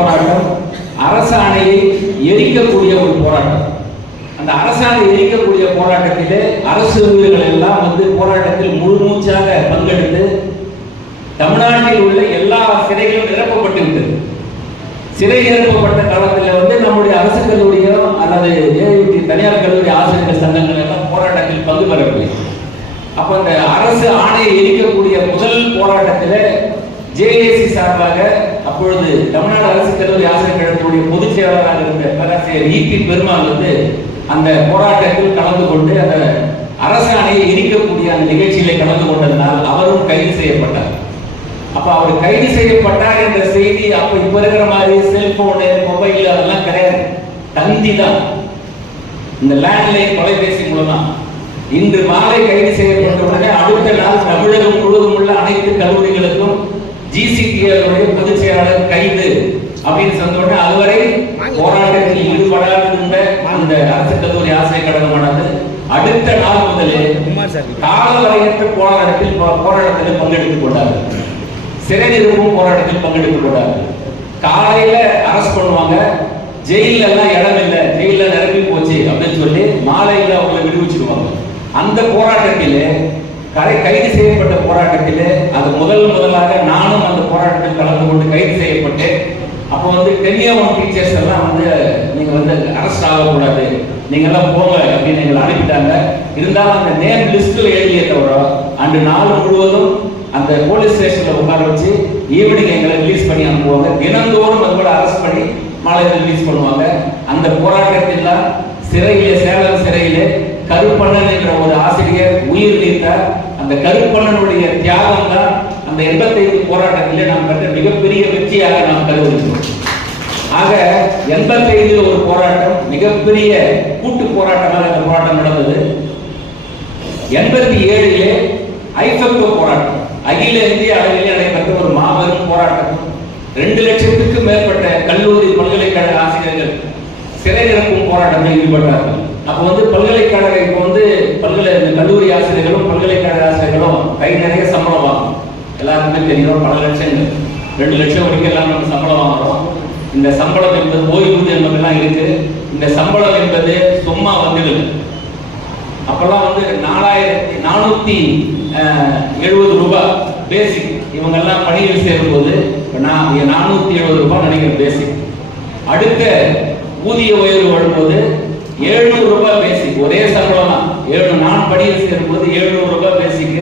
போராட்டம் அரசாணையை எரிக்கக்கூடிய ஒரு போராட்டம். அந்த அரசாணை எரிக்கக்கூடிய போராட்டத்திலே அரசு ஊழியர்கள் எல்லாம் போராட்டத்தில் முழுமூச்சாக பங்கெடுத்து தமிழ்நாட்டில் உள்ள எல்லா சிறைகளும் நிரப்பப்பட்டு விட்டது. சிறை நிரப்பப்பட்ட காலத்தில் நம்முடைய அரசு கல்லூரியோ அல்லது தனியார் கல்லூரி ஆசிரியர்கள் சங்கங்கள் எல்லாம் போராட்டத்தில் பங்கு பெறவில்லை. அப்ப அந்த அரசு ஆணையை எரிக்கக்கூடிய முதல் போராட்டத்தில் ஜேஏசி சார்பாக அப்பொழுது தமிழ்நாடு அரசு கல்லூரி ஆசிரியர் கழகத்துடைய பொதுச் செயலாளராக இருந்த பேராசிரியர் ஈபி பெருமாள் அந்த போராட்டத்தில் கலந்து கொண்டு அந்த அரசாணையை எரிக்கக்கூடிய அந்த நிகழ்ச்சியிலே கலந்து கொண்டதனால் அவரும் கைது செய்யப்பட்டார். அப்ப அவர் கைது செய்யப்பட்டார் என்ற செய்தி அப்ப இப்ப இருக்கிற மாதிரி செல்போனு மொபைல் அதெல்லாம் கிடையாது. தந்தி தான், இந்த லேண்ட்லைன் தொலைபேசி மூலமா. இன்று மாலை கைது செய்யப்பட்ட உடனே அடுத்த நாள் தமிழகம் முழுவதும் உள்ள அனைத்து கல்லூரிகளுக்கும் ஜிசிடிஏ பொதுச் செயலாளர் கைது அப்படின்னு சொன்ன உடனே அதுவரை போராட்டத்தில் ஈடுபடாதிருந்த அந்த அரசு கல்லூரி ஆசிரியர் கழகமானது அடுத்த நாள் முதலே காலவரையற்ற போராட்டத்தில் பங்கெடுத்துக் கொண்டார்கள். சிறை நிறுவனம் போராட்டத்தில் பங்கெடுத்துக் கொண்டார்கள். காலையில அரஸ்ட் பண்ணுவாங்க, ஜெயில எல்லாம் இடம் இல்லை, ஜெயில நிரம்பி போச்சு அப்படின்னு சொல்லி மாலையில அவங்களை விடுவிச்சிருவாங்க. அந்த போராட்டத்திலே கைது செய்யப்பட்ட போராட்டத்திலே அது முதலாக நானும் அந்த போராட்டத்தில் கலந்து கொண்டு கைது செய்யப்பட்டேன். அப்போ டென்னியர் டீச்சர்ஸ் எல்லாம் நீங்க அரெஸ்ட் ஆகக்கூடாது, நீங்க எல்லாம் போங்க அப்படின்னு எங்களை அனுப்பிட்டாங்க. இருந்தாலும் அந்த நேம் லிஸ்ட்ல எழுதிய தவிர அன்று நாள் முழுவதும் அந்த போலீஸ் ஸ்டேஷன்ல உட்கார வச்சு ஈவினிங் எங்களை ரிலீஸ் பண்ணி அனுப்புவாங்க. தினந்தோறும் அது கூட அரெஸ்ட் பண்ணி மாலையில் ரிலீஸ் பண்ணுவாங்க. அந்த போராட்டத்தில் சேலம் சிறையிலே கருப்பண்ணன் என்ற ஒரு ஆசிரியர் உயிர் நீத்தார். அந்த கருப்பண்ணனுடைய தியாகம் தான் அந்த 85 போராட்டத்திலே நாம் பெற்ற மிகப்பெரிய வெற்றியாக நாம் கருதுகிறோம். ஆக 85 ஒரு போராட்டம், மிகப்பெரிய கூட்டு போராட்டமாக இந்த போராட்டம் நடந்தது. 87 ஐஃபெக்டோ போராட்டம், அகில இந்திய அளவிலே நடைபெற்ற ஒரு மாபெரும் போராட்டம். 2 லட்சத்துக்கும் மேற்பட்ட கல்லூரி பல்கலைக்கழக ஆசிரியர்கள் சிறை நிரப்பும் போராட்டத்தில் ஈடுபட்டார்கள். அப்போ பல்கலைக்கழக கல்லூரி ஆசிரியர்களும் பல்கலைக்கழக ஆசிரியர்களும் கை நிறைய சம்பளம் வாங்கும். எல்லாருக்குமே தெரியும், பல லட்சங்கள், 2 லட்சம் வரைக்கும் எல்லாம் நம்ம சம்பளம் வாங்குறோம். இந்த சம்பளம் என்பது ஓய்வூதியம் எல்லாம் இருக்கு. இந்த சம்பளம் என்பது சும்மா வந்துடுது. அப்பெல்லாம் 4470 ரூபாய் பேசிக். இவங்க எல்லாம் பணியில் சேரும் போது 470 ரூபாய் நினைக்கிறேன் பேசிக். அடுத்த ஊதிய உயர்வு வரும்போது 700 ரூபாய் பேசிக். ஒரே சம்பளம் தான். நான் பணியில் சேரும் போது 700 ரூபாய் பேசிக்.